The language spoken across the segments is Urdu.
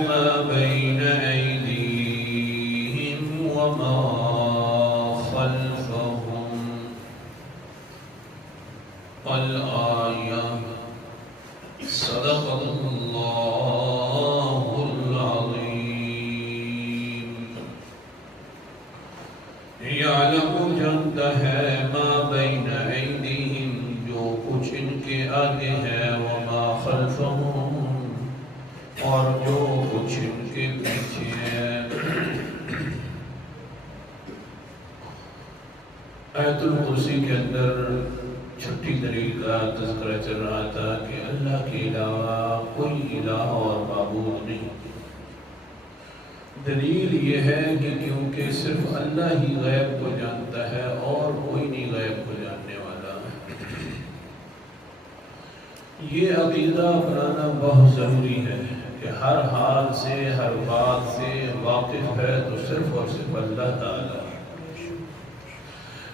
ما بين أيديهم وما خلفهم الآية صدق الله العظيم يعلم جلد ہے ما بین ایدیہم جو کچھ ان کے آگے ہے وما خلفهم اور جو کچھ ان کے پیچھے ہے آیت الکرسی کے اندر چھٹی دلیل کا تذکرہ چل رہا تھا کہ اللہ کے علاوہ کوئی الہ اور معبود نہیں دلیل یہ ہے کہ کیونکہ صرف اللہ ہی غیب کو جانتا ہے اور کوئی نہیں غیب کو جاننے والا یہ عقیدہ اپنانا بہت ضروری ہے کہ ہر حال سے ہر بات سے واقف ہے تو صرف اور صرف اللہ تعالیٰ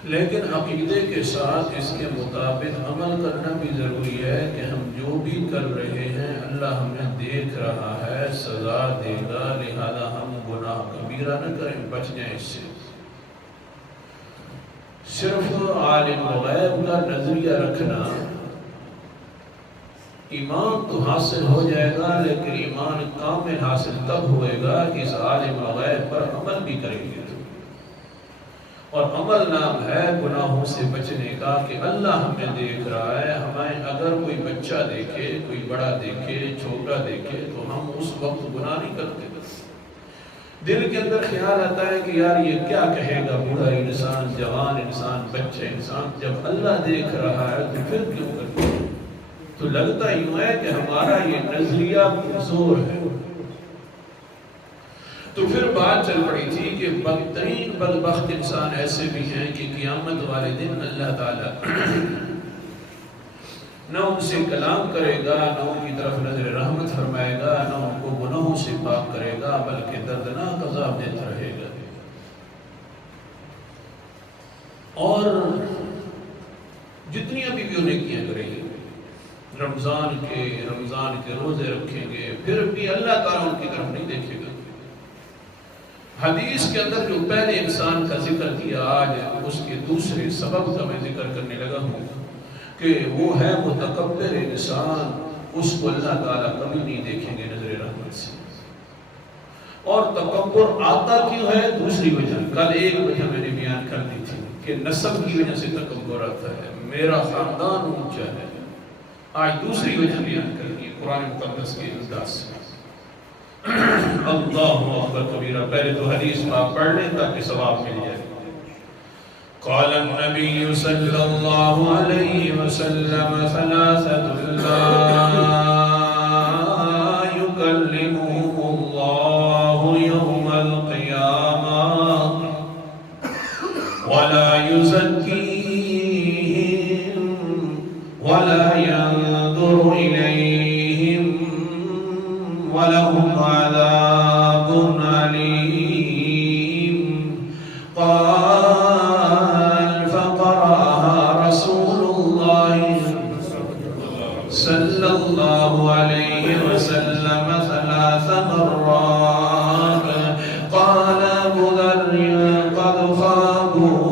لیکن عقیدے کے ساتھ اس کے مطابق عمل کرنا بھی ضروری ہے کہ ہم جو بھی کر رہے ہیں اللہ ہمیں دیکھ رہا ہے سزا دے گا لہذا ہم گناہ کبیرہ نہ کریں بچ جائیں اس سے صرف عالم غیب کا نظریہ رکھنا ایمان تو حاصل ہو جائے گا لیکن ایمان کامل حاصل تب ہوئے گا کہ اس عالم غیب پر عمل بھی کریں گے اور عمل نام ہے گناہوں سے بچنے کا کہ اللہ ہمیں دیکھ رہا ہے ہمیں اگر کوئی بچہ دیکھے کوئی بڑا دیکھے چھوٹا دیکھے تو ہم اس وقت گناہ نہیں کرتے دل کے اندر خیال آتا ہے کہ یار یہ کیا کہے گا بوڑھا انسان جوان انسان بچہ انسان جب اللہ دیکھ رہا ہے تو پھر کیوں کرتے تو لگتا یوں ہے کہ ہمارا یہ نظریہ کمزور ہے تو پھر بات چل پڑی تھی کہ بدترین بدبخت انسان ایسے بھی ہیں کہ قیامت والے دن اللہ تعالیٰ نہ ان سے کلام کرے گا نہ ان کی طرف نظر رحمت فرمائے گا نہ ان کو گناہوں سے پاک کرے گا بلکہ دردناک عذاب دیتا رہے گا اور جتنی ابھی بھی انہیں کیا کریں گے رمضان کے روزے رکھیں گے پھر بھی اللہ تعالیٰ ان کی طرف نہیں دیکھے گا حدیث کے اندر جو پہلے انسان کا ذکر کیا آج اس کے دوسرے سبب کا میں ذکر کرنے لگا ہوں کہ وہ ہے متکبر انسان اس کو اللہ تعالیٰ کبھی نہیں دیکھیں گے نظر رحمت سے اور تکبر آتا کیوں ہے دوسری وجہ کل ایک وجہ میں نے بیان کر دی تھی کہ نسب کی وجہ سے تکبر آتا ہے میرا خاندان اونچا ہے آج دوسری وجہ بیان کر دی قرآن مقدس کے انداز سے اللہ اکبر کبیرہ پہلے تو حدیث آپ پڑھ لیں تاکہ ثواب مل جائے قال النبي صلى الله عليه وسلم ثلاثة لا يكلمهم الله يوم القيامة ولا يزكيهم ولا ينظر إليهم ولهم عذاب أليم قال فقرأها رسول الله صلى الله عليه وسلم 3 مرات قال أبو ذر قد خابوا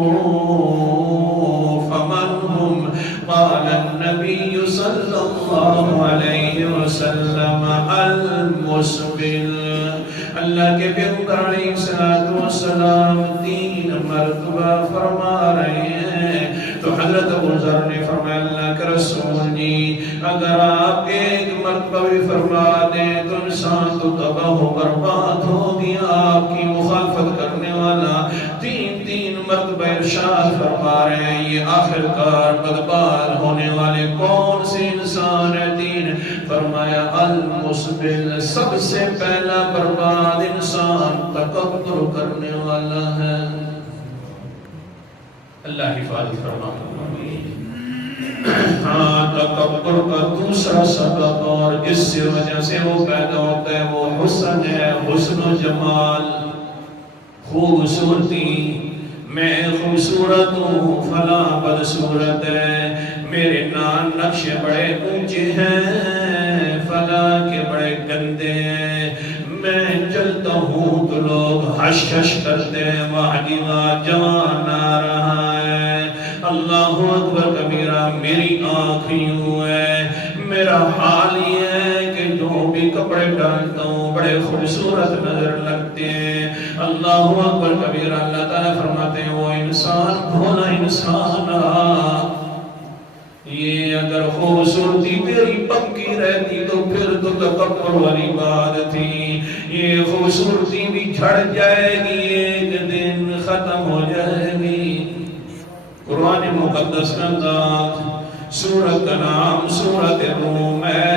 وخسروا فمن هم قال النبي صلى الله عليه وسلم المسبل اللہ کے پیغمبر علیہ السلام 3 مرتبہ فرما رہے ہیں تو حضرت ابو ذر نے فرمایا اللہ کے رسول جی اگر آپ ایک مرتبہ بھی فرما دیں تو انسان تو تباہ و برباد ہو گیا آپ کی مخالفت کرنے والا 3 مرتبہ ارشاد فرما رہے ہیں یہ آخر کار بدبار ہونے والے کون سے انسان ہے 3 فرمایا المسبل سب سے پہلا برباد انسان تکبر کرنے والا ہے اللہ حفاظت فرمائے ہاں تکبر کا دوسرا سبب اور اس وجہ سے وہ پیدا ہوتا ہے وہ حسن ہے حسن و جمال خوبصورتی میں خوبصورت ہوں فلاں بدصورت ہے میرے نقش بڑے اونچے ہیں تعالیٰ کے بڑے گندے ہیں، میں چلتا ہوں تو لوگ ہش ہش کرتے ہیں، واجبہ جوان آ رہا ہے، اللہ اکبر کبیرہ، میری آنکھ یوں ہے، میرا حال یہ ہے کہ جو بھی کپڑے ڈالتا ہوں بڑے خوبصورت نظر لگتے ہیں، اللہ اکبر کبیرہ۔ اللہ تعالیٰ فرماتے ہیں وہ انسان بھولا انسان، یہ اگر خوبصورتی تیری پکی رہتی تو پھر تو تکبر والی بات تھی، یہ خوبصورتی بھی جھڑ جائے گی، ایک دن ختم ہو جائے گی۔ قرآن مقدس کا سورت کا نام سورت روم ہے،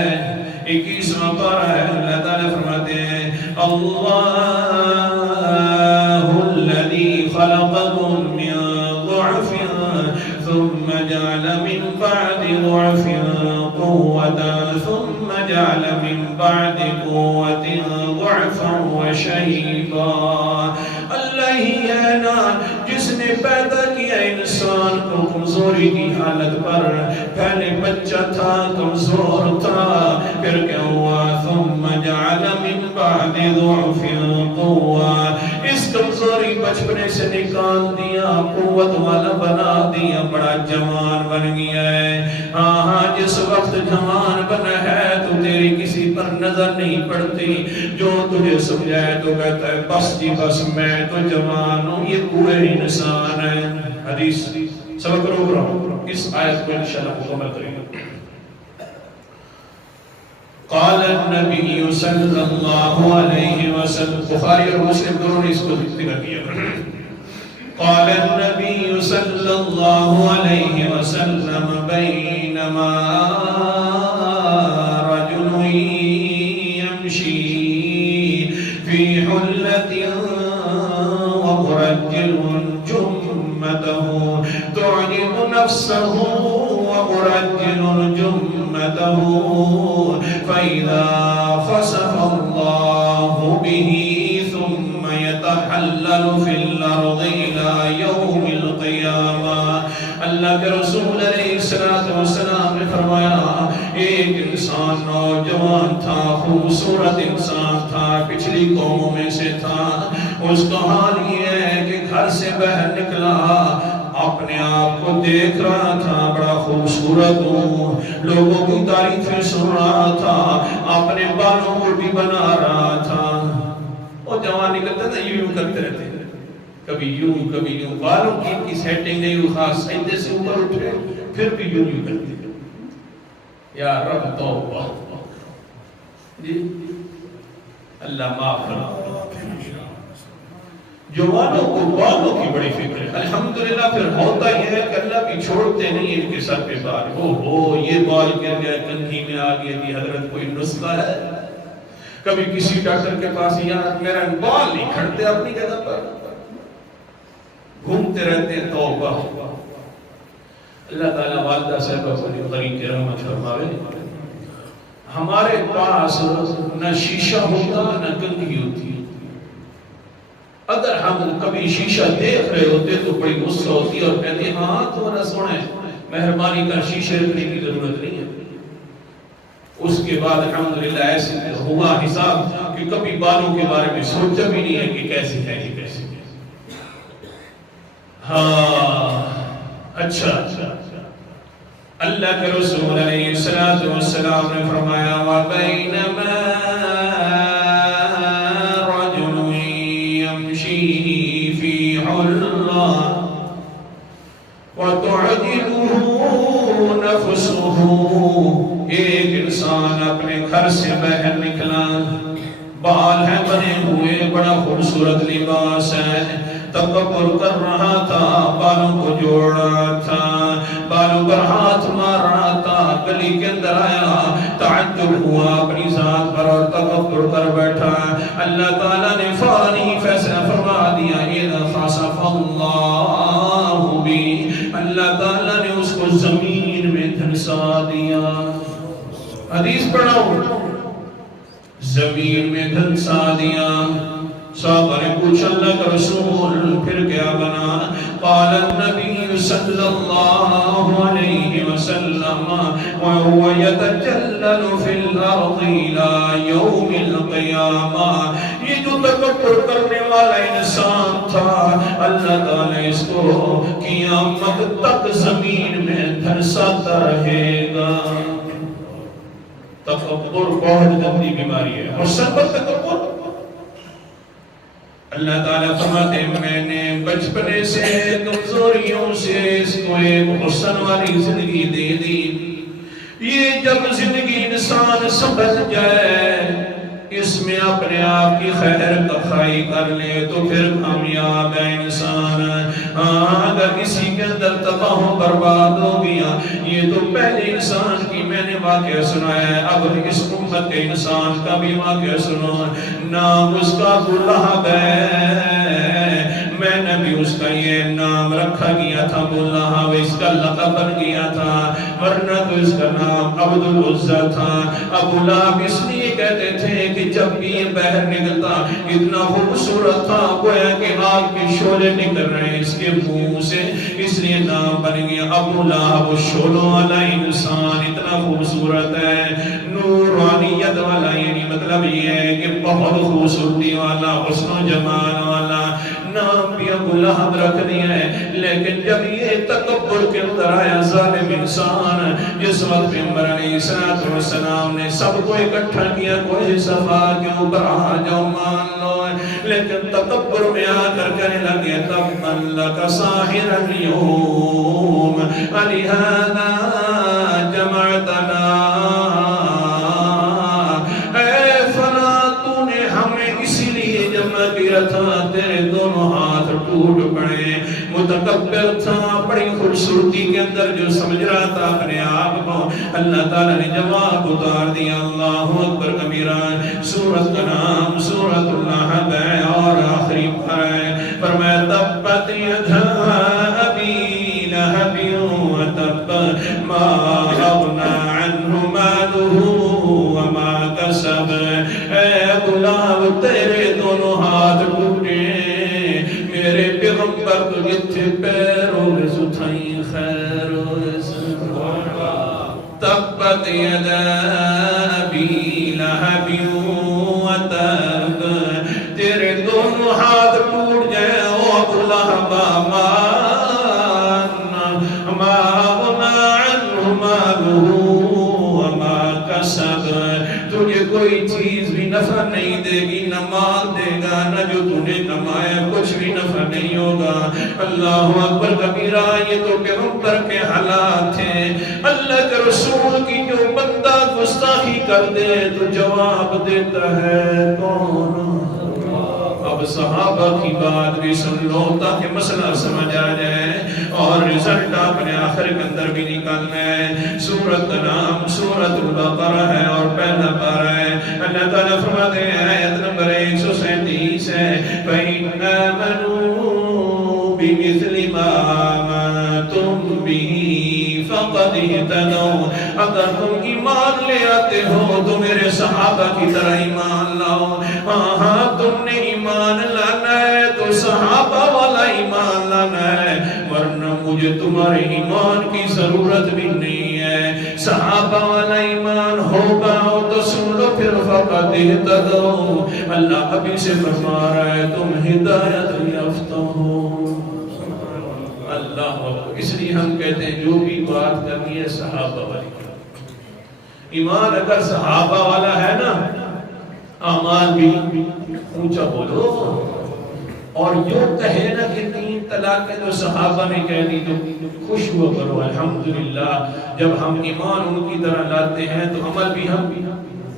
21واں پارہ ہے۔ اللہ تعالیٰ فرماتے ہیں اللہ الذی خلقکم من ضعف ثم جعل من بعد ضعف قوة ثم جعل من بعد قوة ضعفا وشیبا۔ اللہ ہی ہے نا جس نے پیدا کیا انسان کو کمزوری کی حالت پر، پہلے بچہ تھا کمزور تھا، پھر کیا ہوا ثم جعل من بعد ضعف قوة، اس کمزوری بچپنے سے نکال دیا، قوت والا بنا دیا، بڑا جوان بن گیا ہے۔ ہاں جس وقت جوان بنا ہے تو تیری کسی پر نظر نہیں پڑتی، جو تجھے سمجھائے تو کہتا ہے بس جی بس میں تو جوان ہوں، یہ پورے انسان ہے۔ حدیث سبق روک رہا ہوں، اس آیت کو انشاءاللہ مکمل کریں گے۔ قال النبی صلی اللہ علیہ وسلم، بخاری اور مسلم دونوں نے اس کو ذکر کیا۔ قال النبی صلی اللہ علیہ وسلم بینما رجل یمشی فی حلت ومرجل جمته تعجب نفسه ومرجل جمته فإذا خسف الله به ثم يتحلل في الأرض إلى يوم القيامة۔ اللہ کے رسول علیہ السلام نے فرمایا ایک انسان نوجوان تھا، خوبصورت انسان تھا، پچھلی قوموں میں سے تھا، اس کا حال یہ ہے کہ گھر سے باہر نکلا، اپنے آپ کو دیکھ رہا تھا بڑا خوبصورت ہوں، لوگوں کی تعریفیں سن رہا تھا، اپنے بالوں کو بھی بنا رہا تھا۔ اور جوان نکلتے تھے یوں کرتے رہتے، کبھی یوں کبھی یوں، بالوں کی سیٹنگ نہیں ہوئی خاص، سجدے سے اوپر اٹھے پھر بھی یوں کرتے۔ یا رب توبہ، جی اللہ معاف کرنا۔ جوانوں کو بالوں کی بڑی فکر ہے، الحمدللہ۔ پھر ہوتا یہ ہے کہ اللہ بھی چھوڑتے نہیں ان کے سر پہ بال، اوہ یہ بال گر گیا، کندھی میں آ گیا، جی حضرت کوئی نسخہ ہے؟ کبھی کسی ڈاکٹر کے پاس یار میرا بال نہیں کھڑتے اپنی جگہ پر، گھومتے رہتے ہیں۔ توبہ، اللہ تعالیٰ والدہ صاحبہ کو غریب کی رحمت فرماوے۔ ہمارے پاس نہ شیشہ ہوتا نہ کنگھی ہوتی، اگر ہم کبھی شیشہ دیکھ رہے ہوتے تو بڑی غصہ ہوتی اور کہتے ہاں تھوڑا سونے مہربانی کر شیشے رکھنے کی ضرورت نہیں ہے۔ اس کے بعد الحمدللہ ایسے ہوا حساب کہ کبھی بالوں کے بارے میں سوچا بھی نہیں ہے کہ کیسے ہے یہ کیسے ہے۔ ہاں اچھا، اللہ کے رسول علیہ السلام نے فرمایا وَبَيْنَمَا رَجُلٌ يَمْشِي فِي حُلَّةٍ وَتُعْجِبُهُ نَفْسُهُ، ایک انسان اپنے گھر سے باہر نکلا، بال ہیں بنے ہوئے، بڑا خوبصورت لباس ہے، تکبر کر رہا تھا، بالوں کو جوڑ رہا تھا، بالوں پر ہاتھ مار رہا تھا، گلی کے اندر آیا، تعجب ہوا اپنی ذات پر اور تکبر کر بیٹھا۔ اللہ تعالیٰ نے فوراً ہی فیصلہ فرما دیا، اِذَا خَسَفَ اللَّهُ بِهِ، اللہ تعالیٰ نے اس کو زمین میں دھنسا دیا۔ حدیث پڑھاؤ، زمین میں دھنسا دیا۔ صحابہ نے پوچھا اللہ کا رسول پھر کیا بنا؟ قال النبی صلی اللہ علیہ وسلم القيامة وهو يتجلل في الأرض إلى يوم القيامة. یہ جو تکبر کرنے والا انسان تھا اللہ تعالیٰ اس کو قیامت تک زمین میں دھنساتا رہے گا. تکبر بہت گندی بیماری ہے. اور سب تکبر اللہ تعالیٰ فرماتے ہیں میں نے بچپنے سے کمزوریوں سے اس کو ایک حسن والی زندگی دے دی. یہ جب زندگی انسان سمجھ جائے اس میں اپنے آپ کی خیر خائی کر لے تو پھر کامیاب ہے انسان. اگر کسی کے اندر تباہ و برباد ہو گیا یہ تو پہلے انسان کی میں نے واقعہ سنایا ہے. اب اس امت کے انسان کا بھی واقعہ سنو. نام اس کا ابو لہب ہے. میں نے بھی اس کا یہ نام رکھا گیا تھا ابو لہب. اس کا لقب بن گیا تھا ورنہ تو اس کا نام عبد العزہ تھا. ابو لہب اس لیے کہتے تھے کہ جب بھی یہ باہر نکلتا اتنا خوبصورت تھا گویا کہ آگ کے شعلے نکل رہے ہیں اس کے منہ سے. اس لیے نام بن گیا ابو لہب. شعلوں والا انسان اتنا خوبصورت ہے نورانیت والا. یعنی مطلب یہ ہے کہ بہت خوبصورتی والا حسن و جمال والا. نام بھی ابو لہب رکھ دیا ہے. لیکن جب یہ تکبر کے اندر آیا ظالم انسان جس وقت پیغمبر علیہ السلام نے سب کو اکٹھا کیا کوئی صفا کے اوپر آ جاؤ مان لو. لیکن تکبر میں آ کر کہنے لگے تبا لک ساحر اليوم لہذا جمعتنا. تیرے دونوں ہاتھ ٹوٹ پڑے. متکبر تھا بڑی خوبصورتی کے اندر جو سمجھ رہا تھا اپنے آپ کو. اللہ تعالیٰ نے جواب اتار دیا. اللہ اکبر کبیرہ. سورت کا نام سورت اللہب ہے اور آخری فرمایا تبت یدا ابی لہب وتب ما اغنی عنہ مالہ وما کسب. اے ابو لہب تیرے دونوں ہاتھ ٹوٹے میرے پیغمبر تو جتھے پیروں میں ستھائی خیر تبت یدا ابی لہب وتب. تیرے دونوں ہاتھ ٹوٹ جائے او ابو لہب ما اغنی عنہ مالہ وما کسب. تجھے کوئی چیز بھی نفع نہیں دے گی نہ مال دے گا نہ جو تو نے کمایا کچھ بھی نفع نہیں ہوگا. اللہ اکبر کبیرہ. یہ تو پیغمبر کے حالات تھے. اللہ کے رسول کی جو بندہ گستاخی کر دے تو جواب دیتا ہے کون. اب صحابہ کی بات بھی سن لو تاکہ مسئلہ سمجھ آ جائے اور رزلٹ اپنے آخر کے اندر بھی نکالنا ہے. سورت کا نام سورت البقرہ ہے اور پہلا پارہ ہے. اللہ تعالیٰ فرماتے ہیں آیت نمبر 137 ہے فَإِنْ آمَنُوا بِمِثْلِ مَا آمَنْتُمْ بِهِ فَقَدْ اهْتَدَوْا. اگر تم ایمان لے آتے ہو تو میرے صحابہ کی طرح ایمان لاؤ. ہاں تم نے ایمان لانا ہے تو صحابہ والا ایمان لانا ہے ورنہ مجھے تمہارے ایمان کی ضرورت بھی نہیں ہے. صحابہ والا ایمان ہوگا تو سن لو پھر فقط اہتدوا. اللہ ابھی سے فرما رہا ہے تم ہدایت یافتہ ہو. اللہ اکبر. اس لیے ہم کہتے ہیں جو بھی بات کرنی ہے صحابہ والی. ایمان اگر صحابہ والا ہے نا اعمال بھی اونچا بولو. اور جو کہے نا کہ 3 طلاقیں تو صحابہ نے کہہ دی تو خوش ہوا کرو الحمدللہ. جب ہم ایمان ان کی طرح لاتے ہیں تو عمل بھی ہم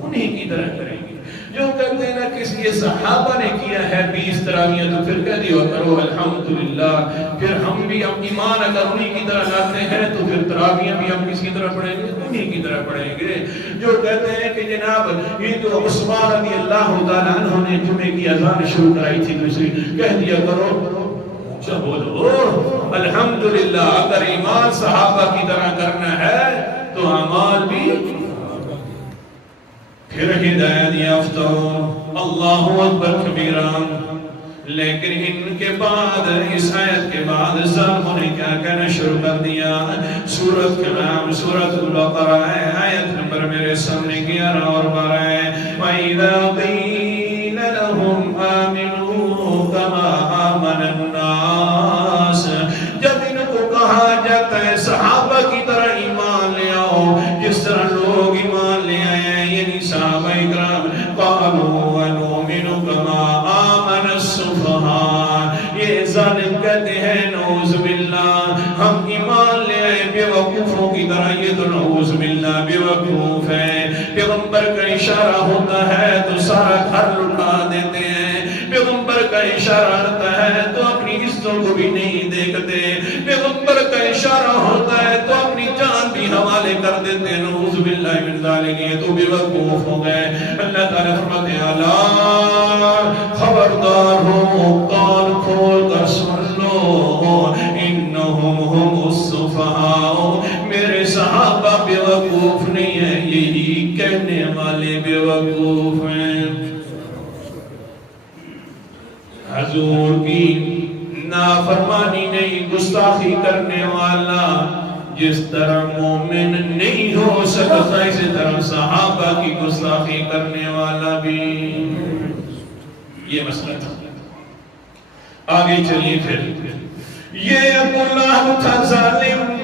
انہی کی طرح کریں گے. جو کہتے ہیں نا کسی یہ صحابہ نے کیا ہے 20 تراویحیں تو پھر کہہ دیا کرو الحمدللہ. پھر ہم بھی ایمان اگر انہی کی طرح لاتے ہیں تو پھر تراویحیں بھی ہم کس کی طرح پڑھیں گے انہی کی طرح پڑھیں گے. جو کہتے ہیں کہ جناب یہ تو عثمان رضی اللہ تعالیٰ عنہ نے جمعے کی اذان شروع کرائی تھی دوسری کہہ دیا کرو اچھا بولو الحمدللہ. اگر ایمان صحابہ کی طرح کرنا ہے تو اعمال بھی پھر ہدایت یافتہ. اللہ اکبر کبیرہ. لیکن ان کے بعد اس آیت کے بعد ظالموں نے کیا کہنا شروع کر دیا. سورت کا نام سورت البقرہ ہے، آیت نمبر میرے سامنے 11 اور 12 ہے. وَإِذَا قِيلَ لَهُمْ آمِنُوا كَمَا آمَنَ النَّاسِ، جب ان کو کہا جاتا ہے صحابہ کی طرح ایمان لے آؤ جس طرح لوگ ایمان لے آئے ہیں، یعنی صحابہ اکرام، قَالُوا وَنُؤْمِنُ كَمَا آمَنَ السُّفَهَاءُ، یہ ظالم کہتے ہیں نعوذ باللہ ہم ایمان لے آئے بے وقوفوں کی طرح. یہ تو نعوذ باللہ بے وقوف ہے. پیغمبر کا اشارہ ہوتا ہے تو سارا گھر لٹا دیتے ہیں. پیغمبر کا اشارہ ہوتا ہے تو اپنی عزتوں کو بھی نہیں دیکھتے. پیغمبر کا اشارہ ہوتا ہے تو اپنی جان بھی حوالے کر دیتے ہیں. نعوذ باللہ من ذالک، یہ تو بے وقوف ہو گئے. اللہ تعالیٰ فرماتے ہیں الا خبردار ہو، کان کھول کر سن لو، انہم ہم السفہاء، میرے صحابہ بے وقوف نہیں ہیں، یہی کہنے والے بے وقوف ہیں. حضور کی نافرمانی نہیں، گستاخی کرنے والا جس طرح مومن نہیں ہو سکتا اسی طرح صحابہ کی گستاخی کرنے والا بھی. یہ مسئلہ تھا. آگے چلیے پھر. یہ ابو لہب تھا ظالم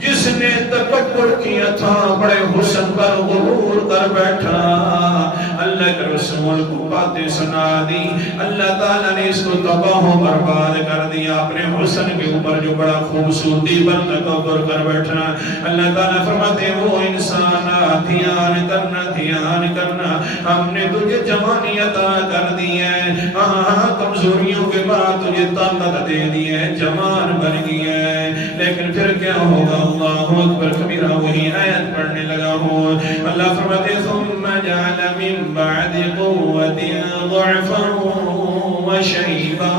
جس نے تکبر کیا تھا، بڑے حسن پر غرور کر بیٹھا. اللہ کے رسول کو باتیں سنا دی، اللہ تعالیٰ نے اس کو تباہ و برباد کر دیا. اپنے حسن کے اوپر جو بڑا خوبصورتی پر تکبر کر بیٹھنا. اللہ تعالیٰ فرماتے ہیں وہ انسان دھیان کرنا، ہم نے تجھے جوانی عطا کر دی ہے، کمزوریوں کے بعد تجھے طاقت دے دی ہے، جوان بن گئی ہے. لیکن پھر کیا ہوگا؟ اللہ اکبر کبیرہ. وہی آیت پڑھنے لگا ہوں. اللہ فرماتے ثم جعل من بعد قوت ضعفا وشیبا.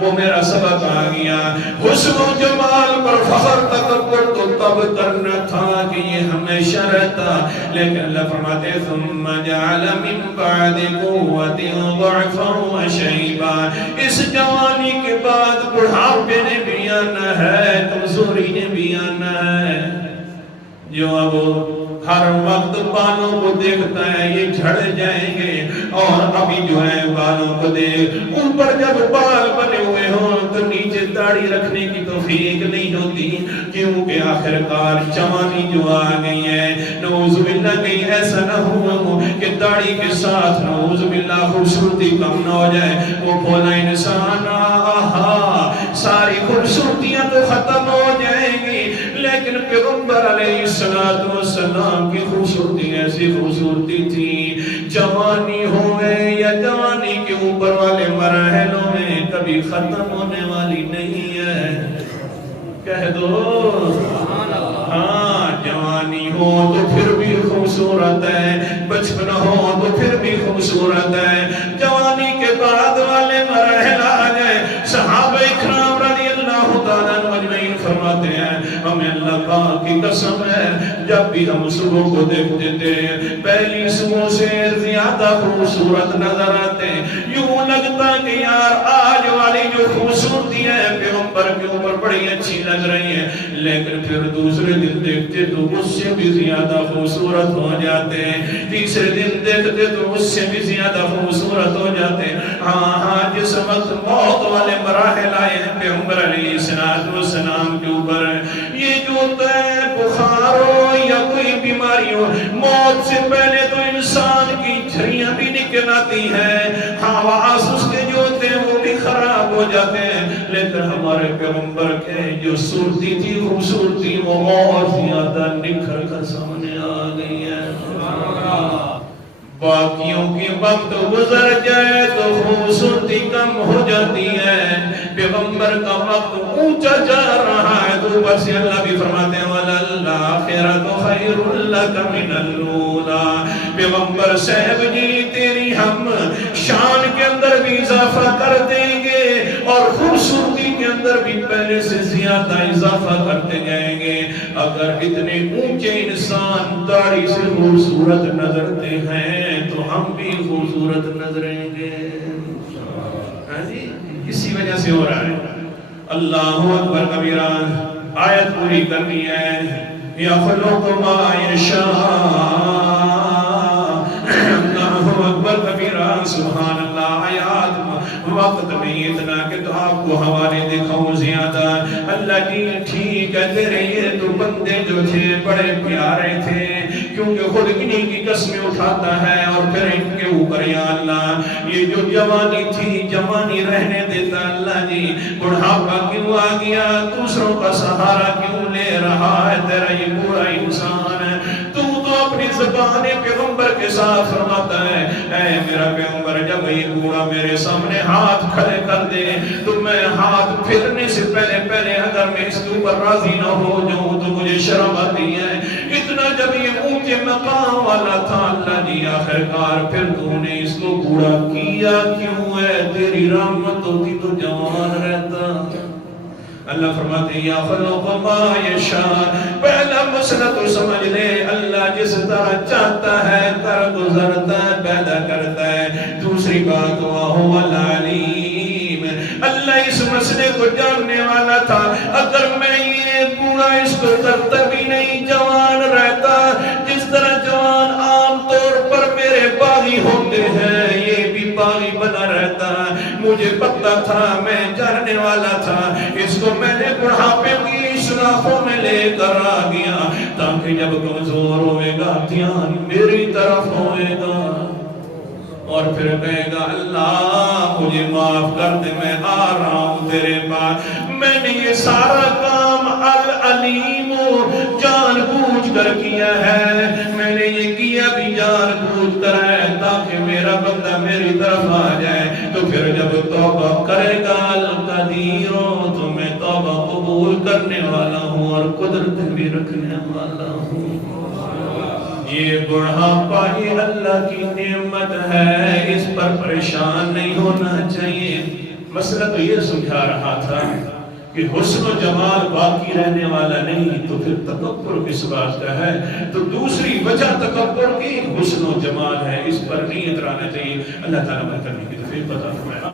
وہ میرا سبق آ گیا. حسن و جمال پر فخر تکبر تو تب کرنا تھا کہ یہ ہمیشہ رہتا، لیکن اللہ فرماتے ثم جعل من بعد قوت ضعفا وشیبا، اس جوانی کے بعد بڑھاپے نے بھی آنا ہے، کمزوری نے بھی آنا ہے. جو اب ہر وقت بالوں کو دیکھتا ہے یہ جھڑ جائیں گے، اور ابھی جو ہے بالوں کو دیکھ اوپر جب بال بنے ہوئے ہوں تو نیچے داڑھی رکھنے کی توفیق نہیں ہوتی، کیونکہ آخرکار جوانی جو آ گئی ہے. نعوذ باللہ کہیں ایسا نہ ہو کہ داڑھی کے ساتھ نعوذ باللہ خوبصورتی کم نہ ہو جائے. وہ بولا انسان آہا ساری خوبصورتیاں تو ختم ہو جائیں گی، لیکن پیغمبر علیہ السلام کی خوبصورتی ایسی خوبصورتی تھی، جوانی ہوئے یا جوانی کے اوپر والے مراحلوں میں کبھی ختم ہونے والی نہیں ہے. کہہ دو ہاں، جوانی ہو تو پھر بھی خوبصورت ہے، بچپن ہو تو پھر بھی خوبصورت ہے، جوانی کے بعد والے مراحل آ جائے. صحابہ اکرام رضی اللہ تعالیٰ مجمعین فرماتے ہیں ہمیں اللہ پاک کی قسم ہے جب بھی ہم صبح کو دیکھتے تھے پہلی صبح سے زیادہ خوبصورت نظر آتے، یوں لگتا کہ یار آج والی جو خوبصورتی ہے پیغمبر کے اوپر بڑی اچھی لگ رہی ہے، لیکن پھر دوسرے دن دیکھتے تو اس سے بھی زیادہ خوبصورت ہو جاتے ہیں، تیسرے دن دیکھتے تو اس سے بھی زیادہ خوبصورت ہو جاتے ہیں. ہاں جس وقت موت والے مراحل آئے ہیں پیغمبر علیہ السلام کے اوپر، یہ جو ہوتا ہے بخار ہو یا کوئی بیماری ہو، موت سے پہلے تو انسان کی جھریاں بھی نکل آتی ہیں، حواس اس کے جو ہوتے ہیں وہ بھی خراب ہو جاتے ہیں، لیکن ہمارے پیغمبر کے جو صورتی تھی خوبصورتی وہ اور زیادہ نکھر کر سامنے آ گئی ہے. باقیوں کے وقت گزر جائے تو خوبصورتی کم ہو جاتی ہے، پیغمبر کا وقت اونچا جا رہا ہے تو اوپر سے اللہ بھی فرماتے ہیں وَلَلْآخِرَةُ خَيْرٌ لَكَ مِنَ الْأُولَىٰ. پیغمبر صاحب جی تیری ہم شان کے اندر بھی اضافہ کر دیں گے اور خوبصورتی کے اندر بھی پہلے سے زیادہ اضافہ کرتے جائیں گے. اگر اتنے اونچے انسان داڑھی سے خوبصورت نظرتے ہیں تو تو ہم بھی خوبصورت نظریں گے. ہاں جی اسی وجہ سے ہو رہا ہے. اللہ اکبر کبیرہ. آیت پوری کرنی ہے. یخلق ما یشاء. اللہ اکبر کبیرہ. سبحان اللہ. آیات وقت نہیں اتنا کہ تو آپ کو حوالے دکھاؤں زیادہ. اللہ کی ٹھیک ہے تیرے یہ تو بندے جو تھے بڑے پیارے تھے کیونکہ خود انہی کی قسمیں اٹھاتا ہے اور پھر ان کے اوپر یا اللہ یہ جو جوانی تھی جوانی رہنے دیتا اللہ جی. بڑھاپا کیوں آ گیا؟ دوسروں کا سہارا کیوں لے رہا ہے؟ تیرا یہ برا انسان ہے. تو اپنی زبان پیغمبر کے ساتھ فرماتا ہے اے میرا پیغمبر جب یہ بوڑھا میرے سامنے ہاتھ کھڑے کر دے تو میں ہاتھ پھرنے سے پہلے اگر میں اس کے اوپر راضی نہ ہو جاؤں تو مجھے شرم آتی ہے. اتنا جب یہ اونچے مقام والا تھا اللہ جی آخرکار پھر تو نے اس کو بوڑھا کیا کیوں ہے؟ تیری رحمت ہوتی تو جوان رہتا. اللہ فرماتے ہیں یا خلق ما یشاء. پہلا مسئلہ تو سمجھ لے اللہ جس طرح چاہتا ہے کر گزرتا ہے پیدا کرتا ہے. دوسری بات وَهُوَ الْعَلِيمُ. اللہ اس مسئلے کو جاننے والا تھا. اگر میں یہ بوڑھا اس کو کرتا بھی نہیں جوان رہتا جس طرح جوان عام طور پر میرے باغی ہوتے ہیں یہ بھی باغی بنا رہتا. مجھے پتہ تھا میں جاننے والا تھا. اس کو میں نے بڑھاپے کی شناخوں میں لے کر آ گیا تاکہ جب کمزور ہوئے گا دھیان میری طرف ہوئے گا اور پھر کہے گا اللہ مجھے معاف کر دے میں آ رہا ہوں تیرے پاس. میں نے یہ سارا کام العلیم جان بوجھ کر کیا ہے. میں نے یہ کیا بھی جان بوجھ کر ہے تاکہ میرا بندہ میری طرف آ جائے. تو پھر جب توبہ کرے گا القدیر تو میں توبہ قبول کرنے والا ہوں اور قدرت بھی رکھنے والا ہوں. یہ بڑھاپا یہ اللہ کی نعمت ہے اس پر پریشان نہیں ہونا چاہیے. مسئلہ تو یہ سمجھا رہا تھا کہ حسن و جمال باقی رہنے والا نہیں تو پھر تکبر کس بات کا ہے. تو دوسری وجہ تکبر کی حسن و جمال ہے. اس پر نہیں اترانا چاہیے. اللہ تعالیٰ کرنے کی توفیق عطا فرمائے.